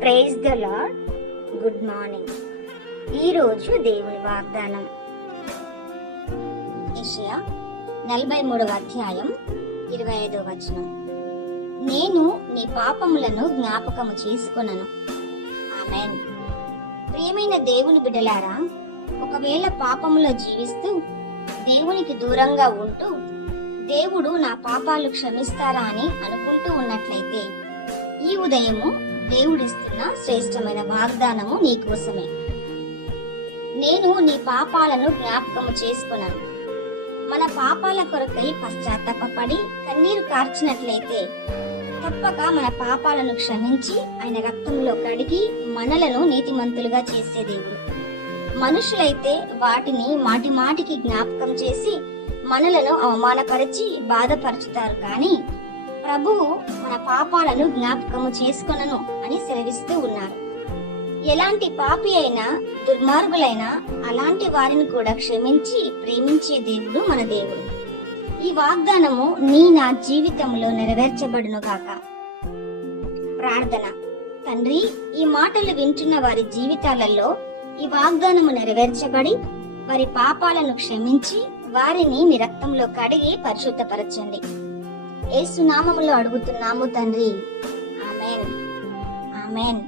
Praise the lord. Good morning. ఈరోజు దేవుని వాగ్దానం యెషయా 43వ అధ్యాయం 25వ వచనం. నేను నీ పాపములను జ్ఞాపకము చేసుకొనను. ఆమేన్. ప్రియమైన దేవుని బిడ్డలారా, ఒకవేళ పాపములో జీవిస్తూ దేవునికి దూరంగా ఉంటూ దేవుడు నా పాపాలు క్షమిస్తారా అని అనుకుంటూ ఉన్నట్లయితే ఈ ఉదయము దేవుడిస్తున్న శ్రేష్టమైన వాగ్దానము నీకోసమే. నేను నీ పాపాలను జ్ఞాపకము చేసుకున్నాను. మన పాపాల కొరకై పశ్చాత్తాపపడి కన్నీరు కార్చినట్లయితే తప్పక మన పాపాలను క్షమించి ఆయన రక్తంలో కడిగి మనలను నీతిమంతులుగా చేసే దేవుడు. మనుషులైతే వాటిని మాటి మాటికి జ్ఞాపకం చేసి మనలను అవమానపరిచి బాధపరుచుతారు, కానీ ప్రభువు మన పాపాలను జ్ఞాపకము చేసుకొనను అని సెలవిస్తూ ఉన్నారు. ఎలాంటి పాపి అయినా దుర్మార్గులైనా అలాంటి వారిని కూడా క్షమించి ప్రేమించే దేవుడు మన దేవుడు. ఈ వాగ్దానము నా జీవితంలో నెరవేర్చబడును గాక. ప్రార్థన. తండ్రి, ఈ మాటలు వింటున్న వారి జీవితాలలో ఈ వాగ్దానము నెరవేర్చబడి వారి పాపాలను క్షమించి వారిని మీ రక్తంలో కడిగి పరిశుద్ధపరచండి. యేసు నామములో అడుగుతున్నాము తండ్రి. ఆమేన్. ఆమేన్.